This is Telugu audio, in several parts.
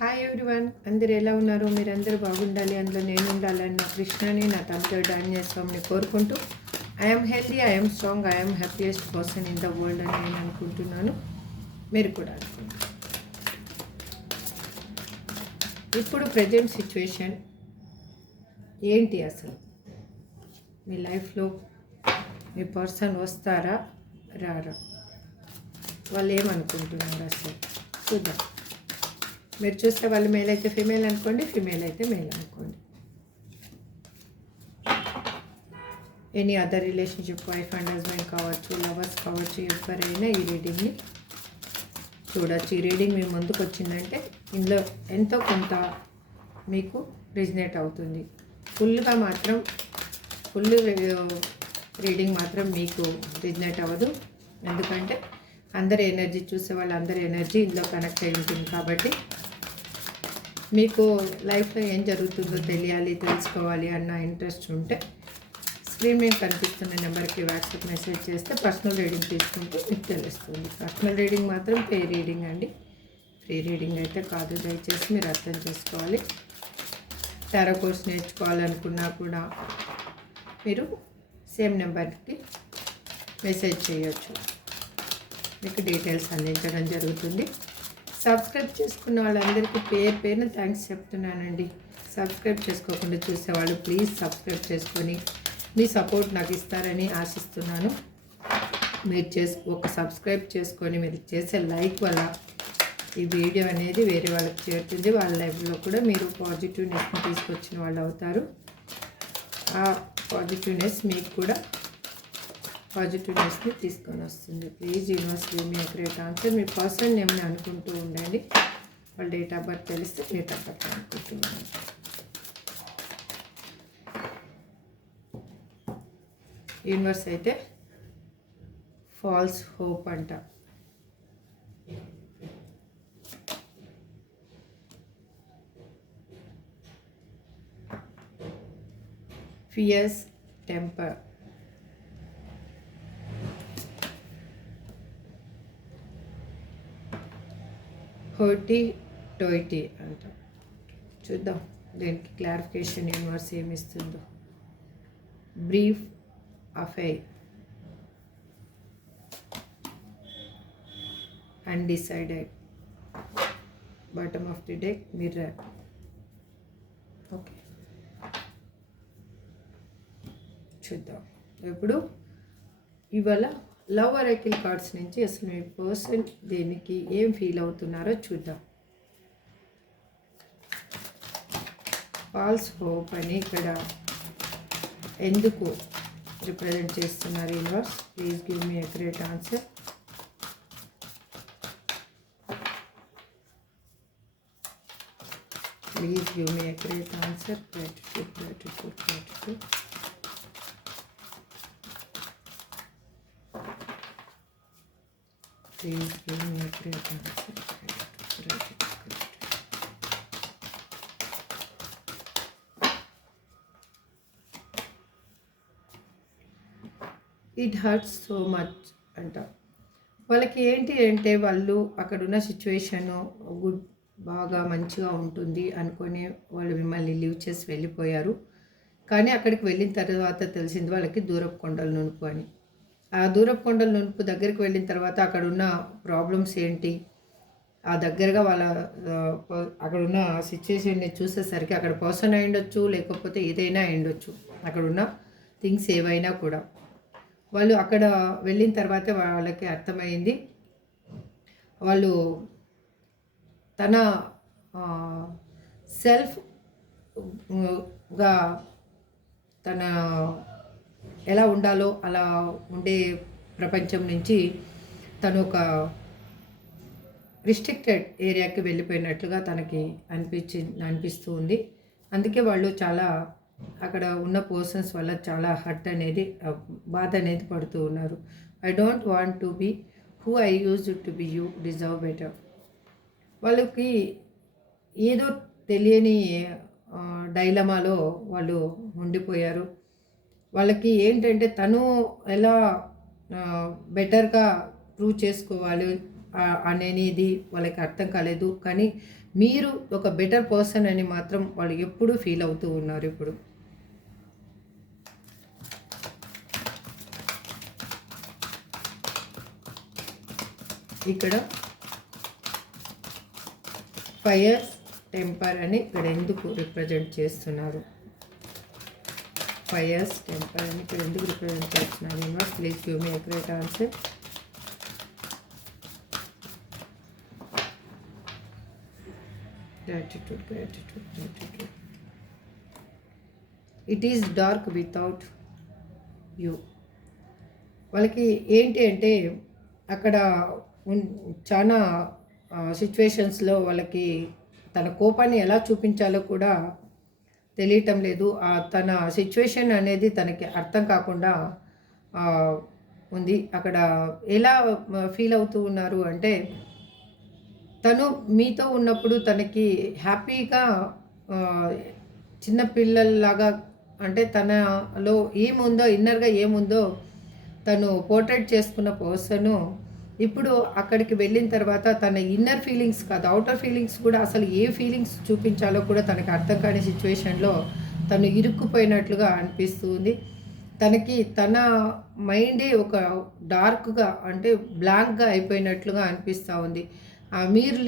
హాయ్ ఎవ్రీవన్, అందరు ఎలా ఉన్నారు? మీరందరూ బాగుండాలి, అందులో నేను ఉండాలని నా కృష్ణని నా తమ్ముడు డాన్య స్వామిని కోరుకుంటూ I'm healthy, I'm strong, I'm happiest person in the world అని నేను అనుకుంటున్నాను. మీరు కూడా అనుకుంటున్నారు. ఇప్పుడు ప్రజెంట్ సిచ్యువేషన్ ఏంటి? అసలు మీ లైఫ్లో మీ పర్సన్ వస్తారా రారా? వాళ్ళు ఏమనుకుంటున్నారు అసలు చూద్దాం. మీరు చూస్తే వాళ్ళు మేల్ అయితే ఫీమేల్ అనుకోండి, ఫీమేల్ అయితే మేల్ అనుకోండి. Any other relationship, wife and husband కావచ్చు, లవర్స్ కావచ్చు, ఎవరైనా ఈ రీడింగ్ని చూడవచ్చు. ఈ రీడింగ్ మీ ముందుకు వచ్చిందంటే ఇందులో ఎంతో కొంత మీకు రిజనేట్ అవుతుంది. ఫుల్గా మాత్రం ఫుల్ రీడింగ్ మాత్రం మీకు రిజనేట్ అవ్వదు. ఎందుకంటే అందరి ఎనర్జీ చూసే వాళ్ళందరి ఎనర్జీ ఇందులో కనెక్ట్ అయి ఉంటుంది. కాబట్టి మీకు లైఫ్లో ఏం జరుగుతుందో తెలియాలి, తెలుసుకోవాలి అన్న ఇంట్రెస్ట్ ఉంటే స్క్రీన్ మీద కనిపిస్తున్న నెంబర్కి వాట్సాప్ మెసేజ్ చేస్తే పర్సనల్ రీడింగ్ తీసుకుంటే మీకు తెలుస్తుంది. పర్సనల్ రీడింగ్ మాత్రం పే రీడింగ్ అండి, ఫ్రీ రీడింగ్ అయితే కాదు. దయచేసి మీరు అర్థం చేసుకోవాలి. టారో కోర్స్ నేర్చుకోవాలనుకున్నా కూడా మీరు సేమ్ నెంబర్కి మెసేజ్ చేయొచ్చు, మీకు డీటెయిల్స్ అందించడం జరుగుతుంది. సబ్స్క్రైబ్ చేసుకున్న వాళ్ళందరికీ పేరున థ్యాంక్స్ చెప్తున్నానండి. సబ్స్క్రైబ్ చేసుకోకుండా చూసేవాళ్ళు ప్లీజ్ సబ్స్క్రైబ్ చేసుకొని మీ సపోర్ట్ నాకు ఇస్తారని ఆశిస్తున్నాను. మీరు ఒక సబ్స్క్రైబ్ చేసుకొని మీరు చేసే లైక్ వల్ల ఈ వీడియో అనేది వేరే వాళ్ళకి చేరుతుంది. వాళ్ళ లైఫ్లో కూడా మీరు పాజిటివ్నెస్ని తీసుకొచ్చిన వాళ్ళు అవుతారు. ఆ పాజిటివ్నెస్ మీకు కూడా పాజిటివ్నెస్ని తీసుకొని వస్తుంది. Please universe give me great answer. మీ పర్సన్ నేమ్ని అనుకుంటూ ఉండండి. వాళ్ళ డేట్ ఆఫ్ బర్త్ తెలిస్తే డేట్ ఆఫ్ బర్త్ అనుకుంటున్నాను. యూనివర్స్ అయితే ఫాల్స్ హోప్ అంట. ఫియర్స్ టెంపర్, హోటీ టోయిటీ అంట. చూద్దాం దీనికి క్లారిఫికేషన్ యూనివర్స్ ఏమిస్తుందో. Brief affair, undecided, bottom of the deck, mirror. Okay, చూద్దాం ఇప్పుడు ఇవాళ లవ్ అరైకిల్ కార్డ్స్ నుంచి అసలు మీ పర్సన్ దేనికి ఏం ఫీల్ అవుతున్నారో చూద్దాం. ఫాల్స్ హోప్ అని ఇక్కడ ఎందుకు రిప్రజెంట్ చేస్తున్నారు universe? Please give me a great answer. Please give me a great answer. gratitude. Please give me a great answer. It hurts so much అంట. వాళ్ళకి ఏంటి అంటే వాళ్ళు అక్కడున్న సిచ్యువేషను బాగా మంచిగా ఉంటుంది అనుకొని వాళ్ళు మిమ్మల్ని లీవ్ చేసి వెళ్ళిపోయారు. కానీ అక్కడికి వెళ్ళిన తర్వాత తెలిసింది వాళ్ళకి దూరపు కొండల నునుపు అని. ఆ దూరపు కొండల నునుపు దగ్గరికి వెళ్ళిన తర్వాత అక్కడున్న ప్రాబ్లమ్స్ ఏంటి, ఆ దగ్గరగా వాళ్ళ అక్కడున్న సిచ్యువేషన్ని చూసేసరికి అక్కడ పర్సన్ అయి ఉండొచ్చు, లేకపోతే ఏదైనా అయి ఉండొచ్చు, అక్కడున్న థింగ్స్ ఏవైనా కూడా వాళ్ళు అక్కడ వెళ్ళిన తర్వాత వాళ్ళకి అర్థమైంది. వాళ్ళు తన సెల్ఫ్గా తన ఎలా ఉండాలో అలా ఉండే ప్రపంచం నుంచి తను ఒక రిస్ట్రిక్టెడ్ ఏరియాకి వెళ్ళిపోయినట్లుగా తనకి అనిపిస్తూ ఉంది. అందుకే వాళ్ళు చాలా అక్కడ ఉన్న పర్సన్స్ వల్ల చాలా హర్ట్ అనేది, బాధ అనేది పడుతూ ఉన్నారు. I don't want to be who I used to be, you deserve better. వాళ్ళకి ఏదో తెలియని డైలమాలో వాళ్ళు ఉండిపోయారు. వాళ్ళకి ఏంటంటే తను ఎలా బెటర్గా ప్రూవ్ చేసుకోవాలి అనేది వాళ్ళకి అర్థం కాలేదు. కానీ మీరు ఒక బెటర్ పర్సన్ అని మాత్రం వాళ్ళు ఎప్పుడూ ఫీల్ అవుతూ ఉన్నారు ఇప్పుడు. ఇక్కడ ఫైర్ టెంపర్ అని ఇక్కడ ఎందుకు రిప్రజెంట్ చేస్తున్నారు? ఫైర్ టెంపర్ అని ఇక్కడ ఎందుకు రిప్రజెంట్ చేస్తున్నారు? Universe please give me accurate answer. Gratitude, gratitude, gratitude. It is dark without you. వాళ్ళకి ఏంటి అంటే అక్కడ చాలా సిచ్యువేషన్స్లో వాళ్ళకి తన కోపాన్ని ఎలా చూపించాలో కూడా తెలియటం లేదు. తన సిచ్యువేషన్ అనేది తనకి అర్థం కాకుండా ఉంది. అక్కడ ఎలా ఫీల్ అవుతూ ఉన్నారు అంటే తను మీతో ఉన్నప్పుడు తనకి హ్యాపీగా చిన్నపిల్లల్లాగా అంటే తనలో ఏముందో ఇన్నర్గా ఏముందో తను పోర్ట్రేట్ చేసుకున్న పర్సను ఇప్పుడు అక్కడికి వెళ్ళిన తర్వాత తన ఇన్నర్ ఫీలింగ్స్ కాదు అవుటర్ ఫీలింగ్స్ కూడా అసలు ఏ ఫీలింగ్స్ చూపించాలో కూడా తనకు అర్థం కాని సిచ్యువేషన్లో తను ఇరుక్కుపోయినట్లుగా అనిపిస్తుంది. తనకి తన మైండే ఒక డార్క్గా అంటే బ్లాంక్గా అయిపోయినట్లుగా అనిపిస్తూ ఉంది. మీరు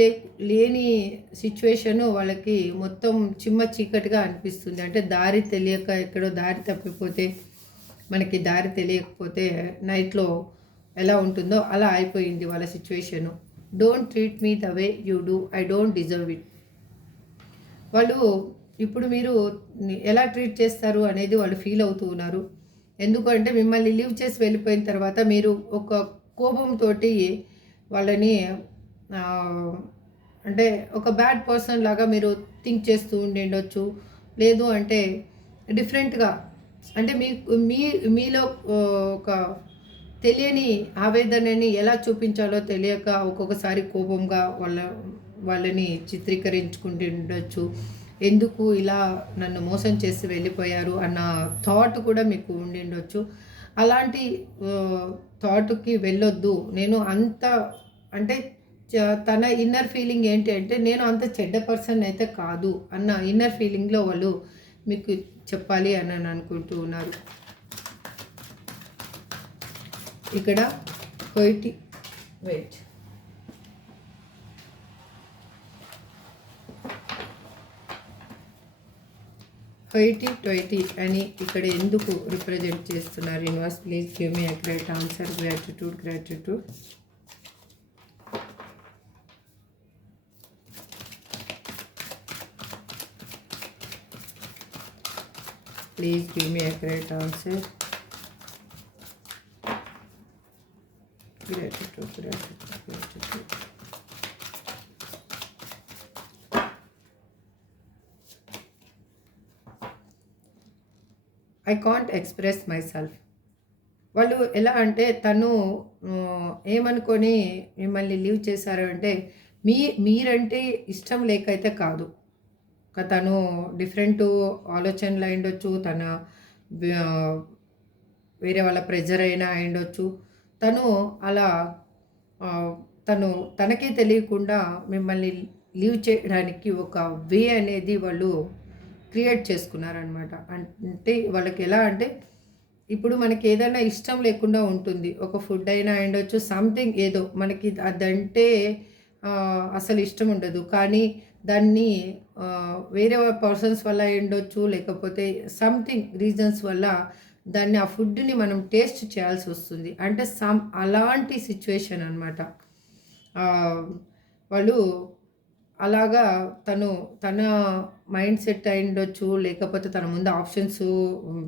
లేని సిచ్యువేషను వాళ్ళకి మొత్తం చిమ్మ చీకటిగా అనిపిస్తుంది. అంటే దారి తెలియక ఎక్కడో దారి తప్పిపోతే మనకి దారి తెలియకపోతే నైట్లో ఎలా ఉంటుందో అలా అయిపోయింది వాళ్ళ situation. Don't treat me the way you do, I don't deserve it. వాళ్ళు ఇప్పుడు మీరు ఎలా ట్రీట్ చేస్తారు అనేది వాళ్ళు ఫీల్ అవుతూ ఉన్నారు. ఎందుకంటే మిమ్మల్ని లీవ్ చేసి వెళ్ళిపోయిన తర్వాత మీరు ఒక కోపంతో వాళ్ళని అంటే ఒక బ్యాడ్ పర్సన్ లాగా మీరు థింక్ చేస్తూ ఉండొచ్చు. లేదు అంటే డిఫరెంట్గా అంటే మీలో ఒక తెలియని ఆవేదనని ఎలా చూపించాలో తెలియక ఒక్కొక్కసారి కోపంగా వాళ్ళని చిత్రీకరించుకుంటూ ఉండొచ్చు. ఎందుకు ఇలా నన్ను మోసం చేసి వెళ్ళిపోయారు అన్న థాట్ కూడా మీకు ఉండిండొచ్చు. అలాంటి థాట్కి వెళ్ళొద్దు. నేను అంత అంటే తన ఇన్నర్ ఫీలింగ్ ఏంటి అంటే నేను అంత చెడ్డ పర్సన్ అయితే కాదు అన్న ఇన్నర్ ఫీలింగ్లో వాళ్ళు మీకు చెప్పాలి అని అనుకుంటూ ఉన్నారు. ఇక్కడ వెయిట్ 2020 అని ఇక్కడ ఎందుకు రిప్రజెంట్ చేస్తున్నారు? Universe please give me accurate answer. Gratitude. Please give me a correct answer. Gratitude. I can't express myself. వాళ్ళు ఎలా అంటే తను ఏమనుకొని మిమ్మల్ని లీవ్ చేశారు అంటే మీరంటే ఇష్టం లేకైతే కాదు. తను డిఫరెంట్ ఆలోచనలు అయిండొచ్చు, తన వేరే వాళ్ళ ప్రెజర్ అయినా అయిండొచ్చు. తను అలా తనకే తెలియకుండా మిమ్మల్ని లీవ్ చేయడానికి ఒక వే అనేది వాళ్ళు క్రియేట్ చేసుకున్నారనమాట. అంటే వాళ్ళకి ఎలా అంటే ఇప్పుడు మనకి ఏదైనా ఇష్టం లేకుండా ఉంటుంది. ఒక ఫుడ్ అయినా అయిండొచ్చు, సంథింగ్ ఏదో మనకి అదంటే అసలు ఇష్టం ఉండదు. కానీ దాన్ని వేరే పర్సన్స్ వల్ల ఉండొచ్చు, లేకపోతే సంథింగ్ రీజన్స్ వల్ల దాన్ని ఆ ఫుడ్ని మనం టేస్ట్ చేయాల్సి వస్తుంది. అంటే అలాంటి సిచ్యువేషన్ అనమాట. వాళ్ళు అలాగా తన మైండ్ సెట్ అయి ఉండొచ్చు, లేకపోతే తన ముందు ఆప్షన్స్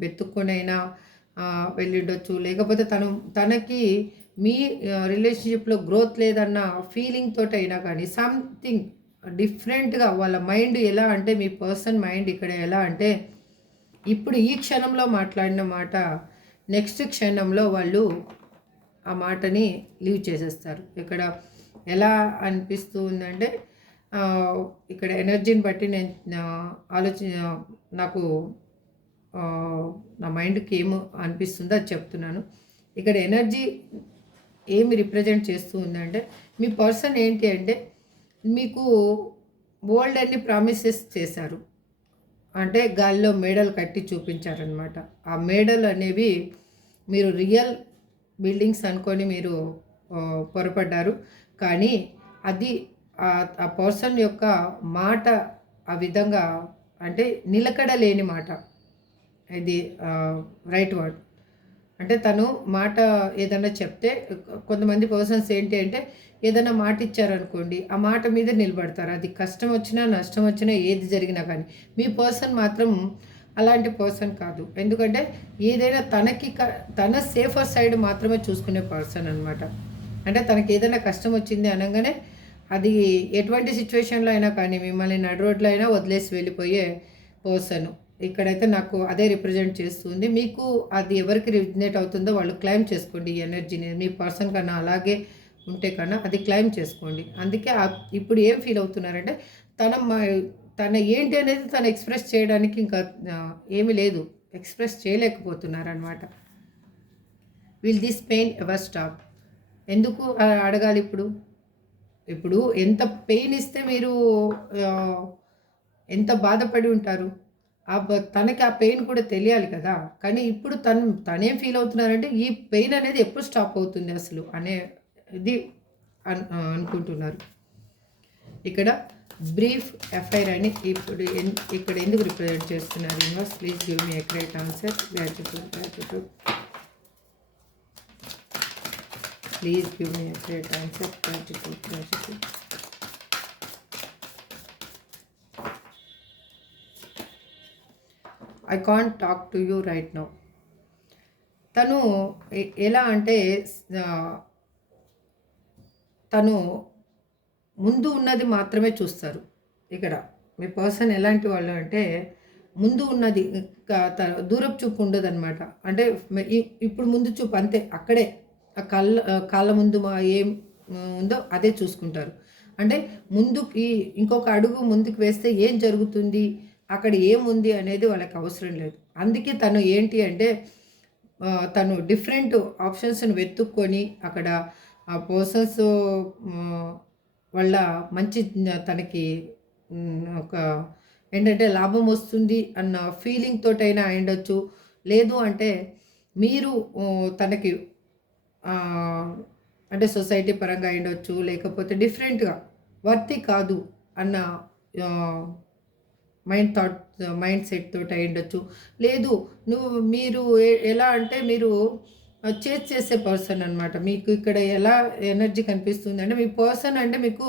వెతుక్కొనైనా వెళ్ళిండొచ్చు, లేకపోతే తనకి మీ రిలేషన్షిప్లో గ్రోత్ లేదన్న ఫీలింగ్ తోటి అయినా కానీ సంథింగ్ డిఫరెంట్గా వాళ్ళ మైండ్ ఎలా అంటే మీ పర్సన్ మైండ్ ఇక్కడ ఎలా అంటే ఇప్పుడు ఈ క్షణంలో మాట్లాడిన మాట నెక్స్ట్ క్షణంలో వాళ్ళు ఆ మాటని లీవ్ చేసేస్తారు. ఇక్కడ ఎలా అనిపిస్తూ ఉందంటే ఇక్కడ ఎనర్జీని బట్టి నేను నాకు నా మైండ్కి ఏమో అనిపిస్తుందో అది చెప్తున్నాను. ఇక్కడ ఎనర్జీ ఏమి రిప్రజెంట్ చేస్తూ ఉందంటే మీ పర్సన్ ఏంటి అంటే మీకు బోల్డ్ అన్ని ప్రామిసెస్ చేశారు. అంటే గాల్లో మేడలు కట్టి చూపించారనమాట. ఆ మేడలు అనేవి మీరు రియల్ బిల్డింగ్స్ అనుకొని మీరు పొరపడ్డారు. కానీ అది ఆ పర్సన్ యొక్క మాట ఆ విధంగా అంటే నిలకడ లేని మాట. ఇది రైట్ వర్డ్. అంటే తను మాట ఏదైనా చెప్తే కొంతమంది పర్సన్స్ ఏంటి అంటే ఏదైనా మాట ఇచ్చారనుకోండి, ఆ మాట మీద నిలబడతారు. అది కష్టం వచ్చినా నష్టం వచ్చినా ఏది జరిగినా కానీ. మీ పర్సన్ మాత్రం అలాంటి పర్సన్ కాదు. ఎందుకంటే ఏదైనా తన సేఫర్ సైడ్ మాత్రమే చూసుకునే పర్సన్ అనమాట. అంటే తనకి ఏదైనా కష్టం వచ్చింది అనగానే అది ఎటువంటి సిచ్యువేషన్లో అయినా కానీ మిమ్మల్ని నడు రోడ్లో అయినా వదిలేసి వెళ్ళిపోయే పర్సన్. ఇక్కడైతే నాకు అదే రిప్రజెంట్ చేస్తుంది. మీకు అది ఎవరికి రిజనేట్ అవుతుందో వాళ్ళు క్లైమ్ చేసుకోండి ఈ ఎనర్జీని. మీ పర్సన్ కన్నా అలాగే ఉంటే కన్నా అది క్లైమ్ చేసుకోండి. అందుకే ఇప్పుడు ఏం ఫీల్ అవుతున్నారంటే తన తన ఏంటి అనేది తను ఎక్స్ప్రెస్ చేయడానికి ఇంకా ఏమీ లేదు, ఎక్స్ప్రెస్ చేయలేకపోతున్నారనమాట. Will this pain ever stop? ఎందుకు అడగాలి ఇప్పుడు? ఇప్పుడు ఎంత పెయిన్ ఇస్తే మీరు ఎంత బాధపడి ఉంటారు? తనకి ఆ పెయిన్ కూడా తెలియాలి కదా. కానీ ఇప్పుడు తనేం ఫీల్ అవుతున్నారంటే ఈ పెయిన్ అనేది ఎప్పుడు స్టాప్ అవుతుంది అసలు అనేది అనుకుంటున్నారు. ఇక్కడ బ్రీఫ్ ఎఫ్ఐఆర్ అని ఇప్పుడు ఇక్కడ ఎందుకు రిప్రజెంట్ చేస్తున్నారు? Universe please give me accurate answer. Gratitude. Please give me accurate answer. Gratitude. I can't talk to you right now. తను ఎలా అంటే తను ముందు ఉన్నది మాత్రమే చూస్తారు. ఇక్కడ మీ పర్సన్ ఎలాంటి వాళ్ళు అంటే ముందు ఉన్నది, దూరపు చూపు ఉండదు అనమాట. అంటే ఇప్పుడు ముందు చూపు అంతే, అక్కడే ఆ కాళ్ళ ముందు ఏం ఉందో అదే చూసుకుంటారు. అంటే ముందుకి ఇంకొక అడుగు ముందుకు వేస్తే ఏం జరుగుతుంది, అక్కడ ఏముంది అనేది వాళ్ళకి అవసరం లేదు. అందుకే తను ఏంటి అంటే తను డిఫరెంట్ ఆప్షన్స్ని వెతుక్కొని అక్కడ ఆ పర్సన్స్ వల్ల మంచి తనకి ఒక ఏంటంటే లాభం వస్తుంది అన్న ఫీలింగ్ తోటైనా అయ్యుండొచ్చు. లేదు అంటే మీరు తనకి అంటే సొసైటీ పరంగా అయ్యుండొచ్చు, లేకపోతే డిఫరెంట్గా వర్తి కాదు అన్న మైండ్ సెట్ తోటి అయ్యుండొచ్చు. లేదు మీరు ఎలా అంటే మీరు చేసే పర్సన్ అనమాట. మీకు ఇక్కడ ఎలా ఎనర్జీ కనిపిస్తుంది అంటే మీ పర్సన్ అంటే మీకు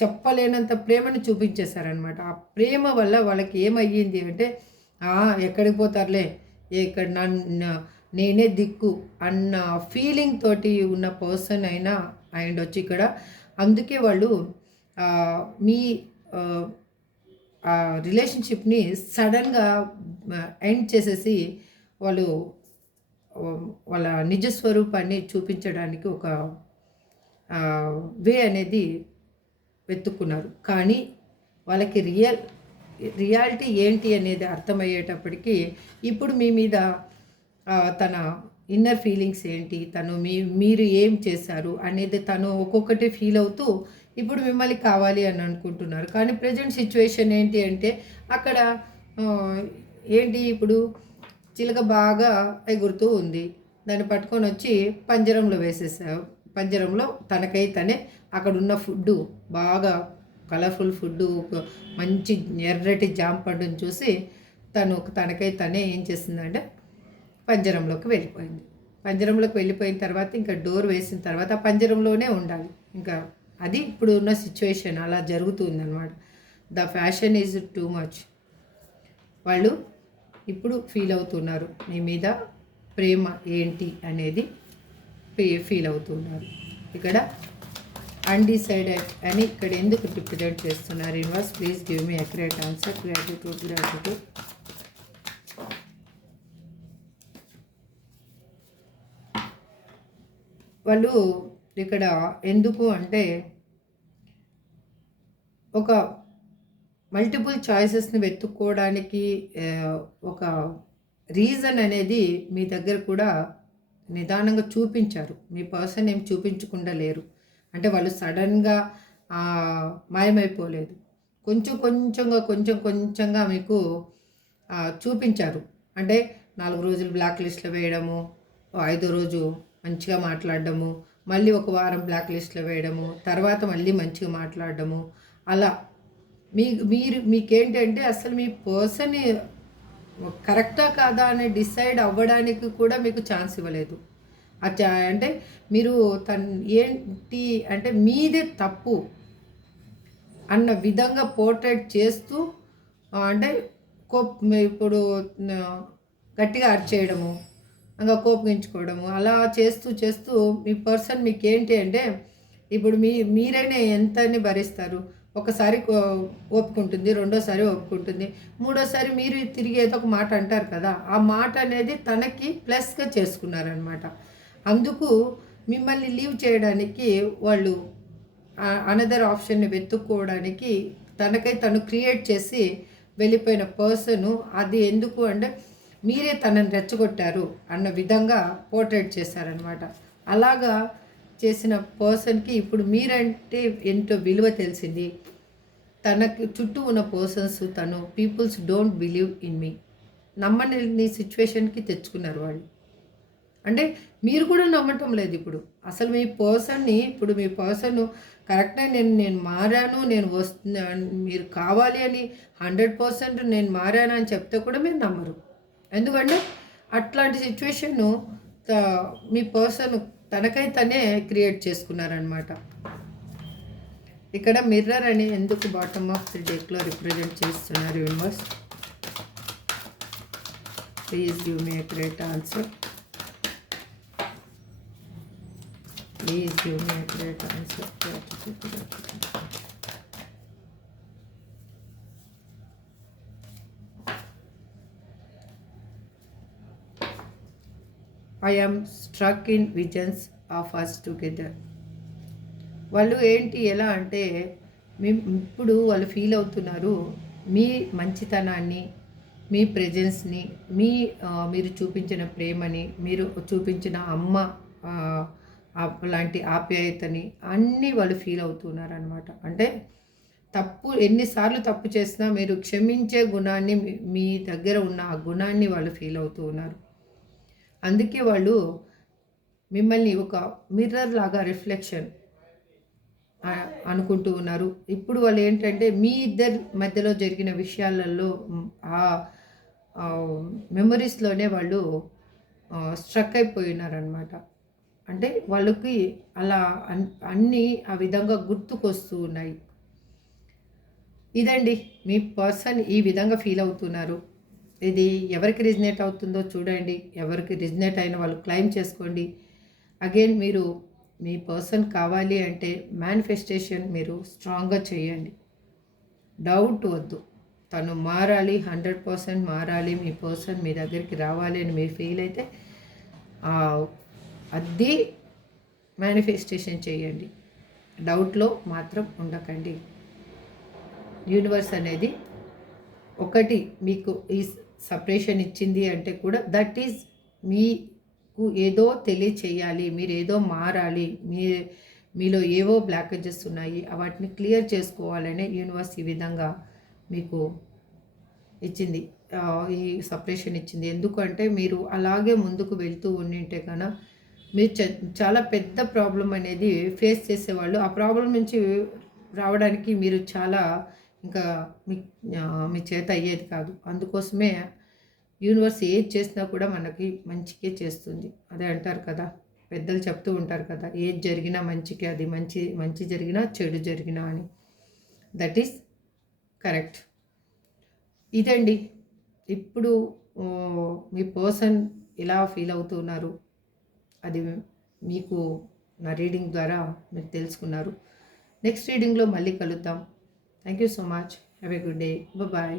చెప్పలేనంత ప్రేమను చూపించేశారనమాట. ఆ ప్రేమ వల్ల వాళ్ళకి ఏమయ్యింది అంటే ఎక్కడికి పోతారులే, ఇక్కడ నేనే దిక్కు అన్న ఫీలింగ్ తోటి ఉన్న పర్సన్ అయినా అయ్యుండొచ్చు ఇక్కడ. అందుకే వాళ్ళు మీ రిలేషన్షిప్ని సడన్గా ఎండ్ చేసేసి వాళ్ళు వాళ్ళ నిజ స్వరూపాన్ని చూపించడానికి ఒక వే అనేది వెతుక్కున్నారు. కానీ వాళ్ళకి రియాలిటీ ఏంటి అనేది అర్థమయ్యేటప్పటికీ ఇప్పుడు మీ మీద తన ఇన్నర్ ఫీలింగ్స్ ఏంటి, మీరు ఏం చేశారు అనేది తను ఒక్కొక్కటి ఫీల్ అవుతూ ఇప్పుడు మిమ్మల్ని కావాలి అని అనుకుంటున్నారు. కానీ ప్రజెంట్ సిచ్యువేషన్ ఏంటి అంటే అక్కడ ఏంటి ఇప్పుడు చిలక బాగా ఎగురుతూ ఉంది, దాన్ని పట్టుకొని వచ్చి పంజరంలో వేసేసావు. పంజరంలో తనే అక్కడ ఉన్న ఫుడ్డు బాగా కలర్ఫుల్ ఫుడ్డు, మంచి ఎర్రటి జామ పండుని చూసి తనే ఏం చేసిందంటే పంజరంలోకి వెళ్ళిపోయింది. పంజరంలోకి వెళ్ళిపోయిన తర్వాత ఇంకా డోర్ వేసిన తర్వాత ఆ పంజరంలోనే ఉండాలి. ఇంకా అది ఇప్పుడు ఉన్న సిచ్యువేషన్ అలా జరుగుతుందన్నమాట. The fashion is too much. వాళ్ళు ఇప్పుడు ఫీల్ అవుతున్నారు మీ మీద ప్రేమ ఏంటి అనేది ఫీల్ అవుతున్నారు. ఇక్కడ అన్డిసైడెడ్ అని ఇక్కడ ఎందుకు రిప్రజెంట్ చేస్తున్నారు? Universe please give me accurate answer. Gratitude. వాళ్ళు ఇక్కడ ఎందుకు అంటే ఒక మల్టిపుల్ చాయిసెస్ని వెతుక్కోవడానికి ఒక రీజన్ అనేది మీ దగ్గర కూడా నిదానంగా చూపించారు. మీ పర్సన్ ఏం చూపించకుండా లేరు. అంటే వాళ్ళు సడన్గా మాయమైపోలేదు. కొంచెం కొంచెంగా మీకు చూపించారు. అంటే 4 రోజులు బ్లాక్ లిస్ట్‌లో వేయడము, ఐదో రోజు మంచిగా మాట్లాడడము, మళ్ళీ ఒక వారం బ్లాక్ లిస్ట్‌లో వేయడము, తర్వాత మళ్ళీ మంచిగా మాట్లాడడము. అలా మీకేంటంటే అసలు మీ పర్సన్ కరెక్టా కాదా అని డిసైడ్ అవ్వడానికి కూడా మీకు ఛాన్స్ ఇవ్వలేదు. అంటే మీరు ఏంటి అంటే మీదే తప్పు అన్న విధంగా పోర్ట్రేట్ చేస్తూ అంటే ఇప్పుడు గట్టిగా అరిచేయడము, ఇంకా కోపగించుకోవడము అలా చేస్తూ మీ పర్సన్ మీకేంటి అంటే ఇప్పుడు మీరైనా ఎంతని భరిస్తారు. ఒకసారి ఒప్పుకుంటుంది, రెండోసారి ఒప్పుకుంటుంది, మూడోసారి మీరు తిరిగి ఏదో ఒక మాట అంటారు కదా, ఆ మాట అనేది తనకి ప్లస్గా చేసుకున్నారనమాట. అందుకు మిమ్మల్ని లీవ్ చేయడానికి వాళ్ళు అనదర్ ఆప్షన్ని వెతుక్కోవడానికి తను క్రియేట్ చేసి వెళ్ళిపోయిన పర్సను అది ఎందుకు అంటే మీరే తనని రెచ్చగొట్టారు అన్న విధంగా పోర్ట్రేట్ చేశారనమాట. అలాగా చేసిన పర్సన్కి ఇప్పుడు మీరంటే ఎంతో విలువ తెలిసింది. తనకి చుట్టూ ఉన్న persons peoples don't believe in me నమ్మని సిచ్యువేషన్కి తెచ్చుకున్నారు వాళ్ళు. అంటే మీరు కూడా నమ్మటం లేదు ఇప్పుడు. అసలు మీ పర్సన్ని ఇప్పుడు మీ పర్సన్ కరెక్ట్గా నేను మారాను, నేను మీరు కావాలి అని 100% నేను మారాను అని చెప్తే కూడా మీరు నమ్మరు. ఎందుకంటే అట్లాంటి సిచ్యువేషన్ను మీ పర్సన్ తనకై తనే క్రియేట్ చేసుకున్నారనమాట. ఇక్కడ మిర్రర్ అని ఎందుకు బాటమ్ ఆఫ్ ది డెక్లో రిప్రజెంట్ చేస్తున్నారు universe? Please give me a great answer. Please give me a great answer. I am struck in visions of us together. వాళ్ళు ఏంటి ఎలా అంటే ఇప్పుడు వాళ్ళు ఫీల్ అవుతున్నారు మీ మంచితనాన్ని, మీ ప్రెజెన్స్ని, మీరు చూపించిన ప్రేమని, మీరు చూపించిన అమ్మ లాంటి ఆప్యాయతని అన్నీ వాళ్ళు ఫీల్ అవుతున్నారనమాట. అంటే ఎన్నిసార్లు తప్పు చేసినా మీరు క్షమించే గుణాన్ని, మీ దగ్గర ఉన్న ఆ గుణాన్ని వాళ్ళు ఫీల్ అవుతూ ఉన్నారు. అందుకే వాళ్ళు మిమ్మల్ని ఒక మిర్రర్ లాగా రిఫ్లెక్షన్ అనుకుంటూ ఉన్నారు. ఇప్పుడు వాళ్ళు ఏంటంటే మీ ఇద్దరి మధ్యలో జరిగిన విషయాలలో ఆ మెమరీస్లోనే వాళ్ళు స్ట్రక్ అయిపోయి ఉన్నారనమాట. అంటే వాళ్ళకి అలా అన్నీ ఆ విధంగా గుర్తుకొస్తూ ఉన్నాయి. ఇదండి మీ పర్సన్ ఈ విధంగా ఫీల్ అవుతున్నారు. ఇది ఎవరికి రిజనేట్ అవుతుందో చూడండి. ఎవరికి రిజనేట్ అయిన వాళ్ళు క్లైమ్ చేసుకోండి. అగైన్ మీరు మీ పర్సన్ కావాలి అంటే మేనిఫెస్టేషన్ మీరు స్ట్రాంగ్గా చేయండి. డౌట్ వద్దు. తను మారాలి, 100% మారాలి, మీ పర్సన్ మీ దగ్గరికి రావాలి అని మీరు ఫీల్ అయితే అది మేనిఫెస్టేషన్ చేయండి. డౌట్లో మాత్రం ఉండకండి. యూనివర్స్ అనేది ఒకటి మీకు ఈ సపరేషన్ ఇచ్చింది అంటే కూడా దట్ ఈజ్ మీకు ఏదో తెలియచేయాలి, మీరు ఏదో మారాలి, మీలో ఏవో బ్లాకేజెస్ ఉన్నాయి, వాటిని క్లియర్ చేసుకోవాలనే యూనివర్స్ ఈ విధంగా మీకు ఇచ్చింది, ఈ సపరేషన్ ఇచ్చింది. ఎందుకంటే మీరు అలాగే ముందుకు వెళ్తూ ఉండింటే కన్నా మీరు చాలా పెద్ద ప్రాబ్లం అనేది ఫేస్ చేసేవాళ్ళు. ఆ ప్రాబ్లం నుంచి రావడానికి మీరు చాలా ఇంకా మీ చేత అయ్యేది కాదు. అందుకోసమే యూనివర్స్ ఏది చేసినా కూడా మనకి మంచికే చేస్తుంది. అదే అంటారు కదా, పెద్దలు చెప్తూ ఉంటారు కదా, ఏది జరిగినా మంచికే, అది మంచి జరిగినా చెడు జరిగినా అని. That is correct. ఇదండి ఇప్పుడు మీ పర్సన్ ఎలా ఫీల్ అవుతున్నారు అది మీకు నా రీడింగ్ ద్వారా మీరు తెలుసుకున్నారు. నెక్స్ట్ రీడింగ్లో మళ్ళీ కలుద్దాం. Thank you so much. Have a good day. Bye.